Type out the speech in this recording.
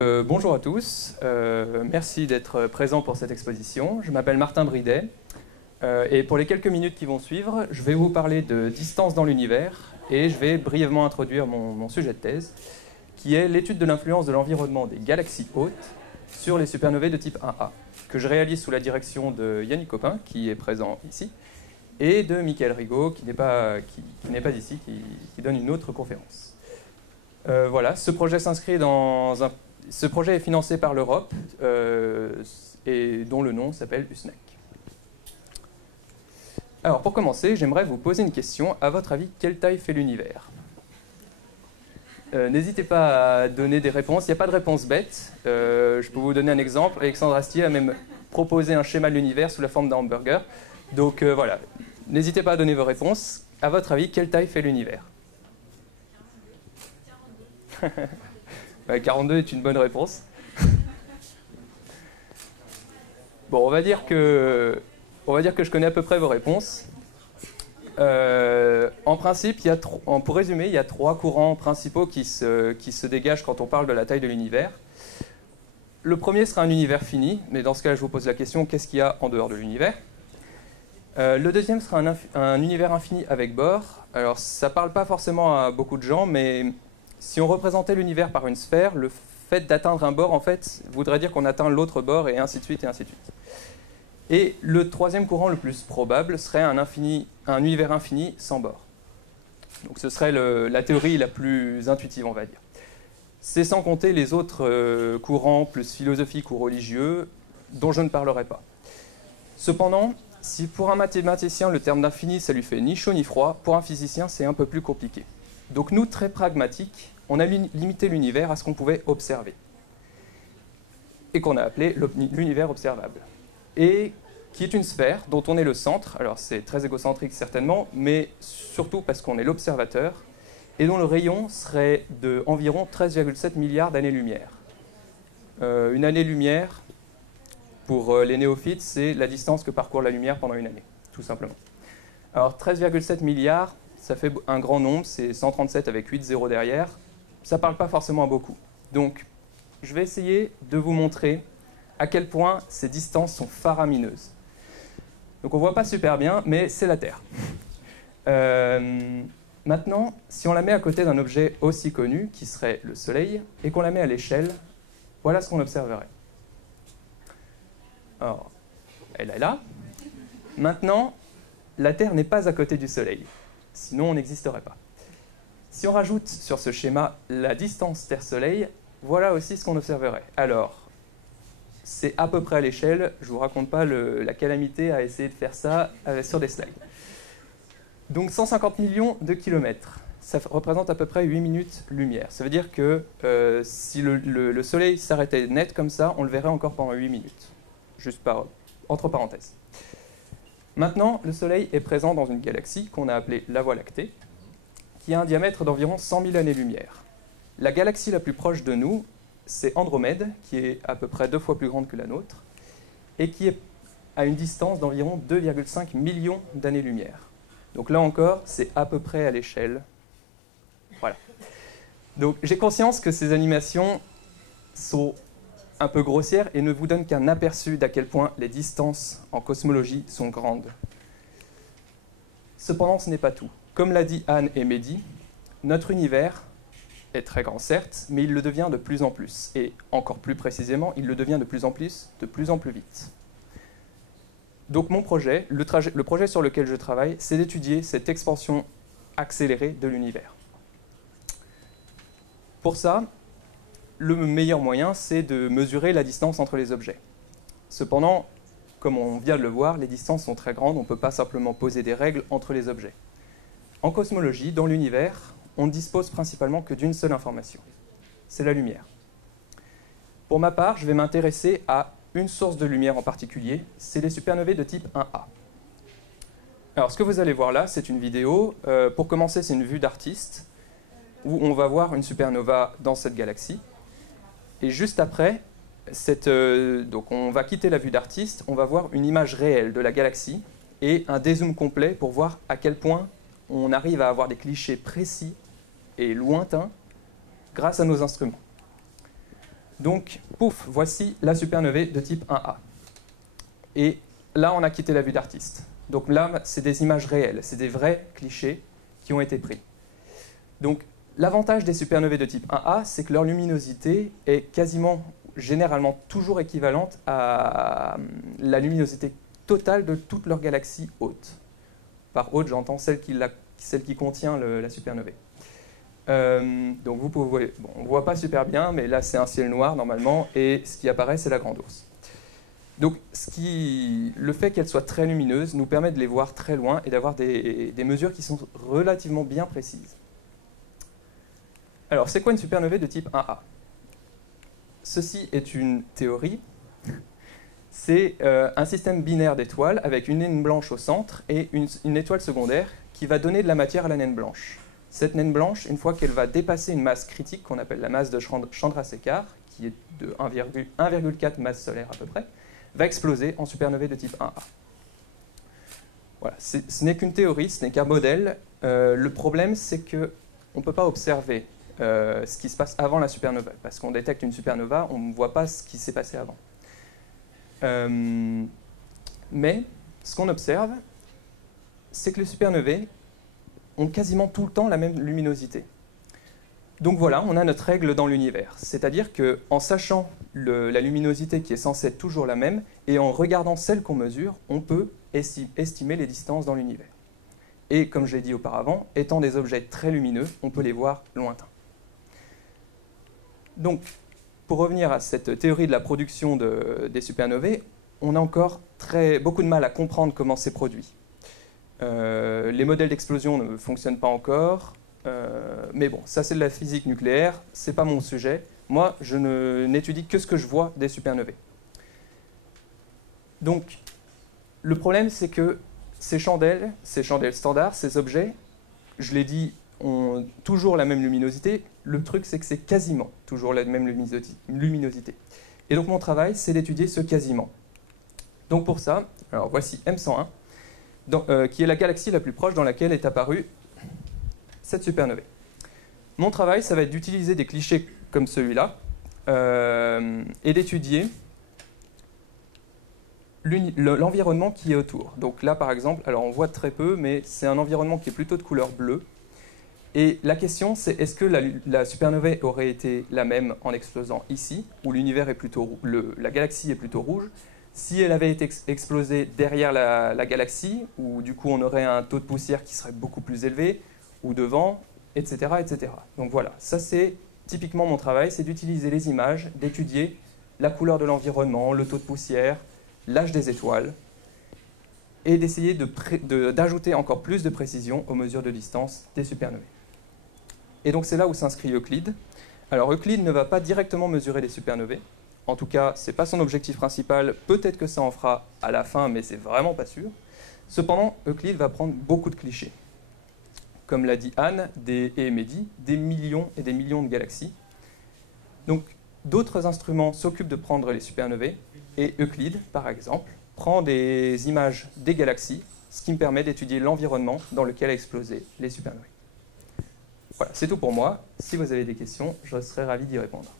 Bonjour à tous, merci d'être présents pour cette exposition. Je m'appelle Martin Bridet et pour les quelques minutes qui vont suivre, je vais vous parler de distance dans l'univers et je vais brièvement introduire mon sujet de thèse qui est l'étude de l'influence de l'environnement des galaxies hautes sur les supernovae de type 1A que je réalise sous la direction de Yannick Copin qui est présent ici et de Michael Rigaud qui n'est pas ici, qui donne une autre conférence. Voilà, ce projet s'inscrit dans un... Ce projet est financé par l'Europe et dont le nom s'appelle USNEC. Alors pour commencer, j'aimerais vous poser une question. À votre avis, quelle taille fait l'univers? N'hésitez pas à donner des réponses. Il n'y a pas de réponse bête. Je peux vous donner un exemple. Alexandre Astier a même proposé un schéma de l'univers sous la forme d'un hamburger. Donc voilà, n'hésitez pas à donner vos réponses. À votre avis, quelle taille fait l'univers? 42 est une bonne réponse. Bon, on va dire que je connais à peu près vos réponses. En principe, pour résumer, il y a trois courants principaux qui se dégagent quand on parle de la taille de l'univers. Le premier sera un univers fini, mais dans ce cas, je vous pose la question, qu'est-ce qu'il y a en dehors de l'univers? Le deuxième sera un univers infini avec bord. Alors, ça ne parle pas forcément à beaucoup de gens, mais si on représentait l'univers par une sphère, le fait d'atteindre un bord, en fait, voudrait dire qu'on atteint l'autre bord, et ainsi de suite, et ainsi de suite. Et le troisième courant le plus probable serait un univers infini sans bord. Donc ce serait la théorie la plus intuitive, on va dire. C'est sans compter les autres courants plus philosophiques ou religieux, dont je ne parlerai pas. Cependant, si pour un mathématicien, le terme d'infini, ça lui fait ni chaud ni froid, pour un physicien, c'est un peu plus compliqué. Donc nous, très pragmatiques, on a limité l'univers à ce qu'on pouvait observer et qu'on a appelé l'univers observable. Et qui est une sphère dont on est le centre, alors c'est très égocentrique certainement, mais surtout parce qu'on est l'observateur, et dont le rayon serait d'environ 13,7 milliards d'années-lumière. Une année-lumière, pour les néophytes, c'est la distance que parcourt la lumière pendant une année, tout simplement. Alors 13,7 milliards, ça fait un grand nombre, c'est 137 avec 8 zéros derrière. Ça ne parle pas forcément à beaucoup. Donc, je vais essayer de vous montrer à quel point ces distances sont faramineuses. Donc, on ne voit pas super bien, mais c'est la Terre. Maintenant, si on la met à côté d'un objet aussi connu, qui serait le Soleil, et qu'on la met à l'échelle, voilà ce qu'on observerait. Alors, elle est là. Maintenant, la Terre n'est pas à côté du Soleil. Sinon on n'existerait pas. Si on rajoute sur ce schéma la distance Terre-Soleil, voilà aussi ce qu'on observerait. Alors, c'est à peu près à l'échelle, je ne vous raconte pas la calamité à essayer de faire ça sur des slides. Donc 150 millions de kilomètres, ça représente à peu près 8 minutes lumière. Ça veut dire que si le Soleil s'arrêtait net comme ça, on le verrait encore pendant 8 minutes. Juste entre parenthèses. Maintenant, le Soleil est présent dans une galaxie qu'on a appelée la Voie lactée, qui a un diamètre d'environ 100 000 années-lumière. La galaxie la plus proche de nous, c'est Andromède, qui est à peu près 2 fois plus grande que la nôtre, et qui est à une distance d'environ 2,5 millions d'années-lumière. Donc là encore, c'est à peu près à l'échelle. Voilà. Donc j'ai conscience que ces animations sont un peu grossière et ne vous donne qu'un aperçu d'à quel point les distances en cosmologie sont grandes. Cependant, ce n'est pas tout. Comme l'a dit Anne et Mehdi, notre univers est très grand certes, mais il le devient de plus en plus. Et encore plus précisément, il le devient de plus en plus vite. Donc mon projet, le projet sur lequel je travaille, c'est d'étudier cette expansion accélérée de l'univers. Pour ça, le meilleur moyen, c'est de mesurer la distance entre les objets. Cependant, comme on vient de le voir, les distances sont très grandes, on ne peut pas simplement poser des règles entre les objets. En cosmologie, dans l'univers, on ne dispose principalement que d'une seule information, c'est la lumière. Pour ma part, je vais m'intéresser à une source de lumière en particulier, c'est les supernovae de type 1A. Alors, ce que vous allez voir là, c'est une vidéo. Pour commencer, c'est une vue d'artiste, où on va voir une supernova dans cette galaxie. Et juste après, donc on va quitter la vue d'artiste, on va voir une image réelle de la galaxie et un dézoom complet pour voir à quel point on arrive à avoir des clichés précis et lointains grâce à nos instruments. Donc, pouf, voici la supernovae de type 1A. Et là, on a quitté la vue d'artiste. Donc là, c'est des images réelles, c'est des vrais clichés qui ont été pris. Donc, l'avantage des supernovae de type 1A, c'est que leur luminosité est quasiment, généralement, toujours équivalente à la luminosité totale de toute leur galaxie haute. Par haute, j'entends celle qui contient la supernovae. Donc vous pouvez, bon, on ne voit pas super bien, mais là c'est un ciel noir normalement, et ce qui apparaît c'est la grande ours. Donc le fait qu'elle soit très lumineuse nous permet de les voir très loin et d'avoir des mesures qui sont relativement bien précises. Alors c'est quoi une supernovae de type 1A? Ceci est une théorie. C'est un système binaire d'étoiles avec une naine blanche au centre et une étoile secondaire qui va donner de la matière à la naine blanche. Cette naine blanche, une fois qu'elle va dépasser une masse critique qu'on appelle la masse de Chandrasekhar, qui est de 1,4 masse solaire à peu près, va exploser en supernovae de type 1A. Voilà, ce n'est qu'une théorie, ce n'est qu'un modèle. Le problème, c'est qu'on ne peut pas observer ce qui se passe avant la supernova, parce qu'on détecte une supernova, on ne voit pas ce qui s'est passé avant. Mais ce qu'on observe, c'est que les supernovae ont quasiment tout le temps la même luminosité. Donc voilà, on a notre règle dans l'univers. C'est-à-dire qu'en sachant la luminosité qui est censée être toujours la même, et en regardant celle qu'on mesure, on peut estimer les distances dans l'univers. Et comme je l'ai dit auparavant, étant des objets très lumineux, on peut les voir lointains. Donc, pour revenir à cette théorie de la production des supernovae, on a encore beaucoup de mal à comprendre comment c'est produit. Les modèles d'explosion ne fonctionnent pas encore, mais bon, ça c'est de la physique nucléaire, c'est pas mon sujet. Moi, je n'étudie que ce que je vois des supernovae. Donc, le problème, c'est que ces chandelles standards, ces objets, je l'ai dit, ont toujours la même luminosité. Le truc, c'est que c'est quasiment toujours la même luminosité. Et donc, mon travail, c'est d'étudier ce quasiment. Donc, pour ça, alors voici M101. Qui est la galaxie la plus proche dans laquelle est apparue cette supernovae. Mon travail, ça va être d'utiliser des clichés comme celui-là et d'étudier l'environnement qui est autour. Donc là, par exemple, alors on voit très peu, mais c'est un environnement qui est plutôt de couleur bleue. Et la question, c'est est-ce que la supernovae aurait été la même en explosant ici, où l'univers est plutôt la galaxie est plutôt rouge, si elle avait été explosée derrière la galaxie, où du coup on aurait un taux de poussière qui serait beaucoup plus élevé, ou devant, etc. etc. Donc voilà, ça c'est typiquement mon travail, c'est d'utiliser les images, d'étudier la couleur de l'environnement, le taux de poussière, l'âge des étoiles, et d'essayer d'ajouter encore plus de précision aux mesures de distance des supernovae. Et donc c'est là où s'inscrit Euclide. Alors Euclide ne va pas directement mesurer les supernovae. En tout cas, ce n'est pas son objectif principal. Peut-être que ça en fera à la fin, mais c'est vraiment pas sûr. Cependant, Euclide va prendre beaucoup de clichés. Comme l'a dit Anne et Mehdi, des millions et des millions de galaxies. Donc, d'autres instruments s'occupent de prendre les supernovae. Et Euclide, par exemple, prend des images des galaxies, ce qui me permet d'étudier l'environnement dans lequel a explosé les supernovae. Voilà, c'est tout pour moi. Si vous avez des questions, je serai ravi d'y répondre.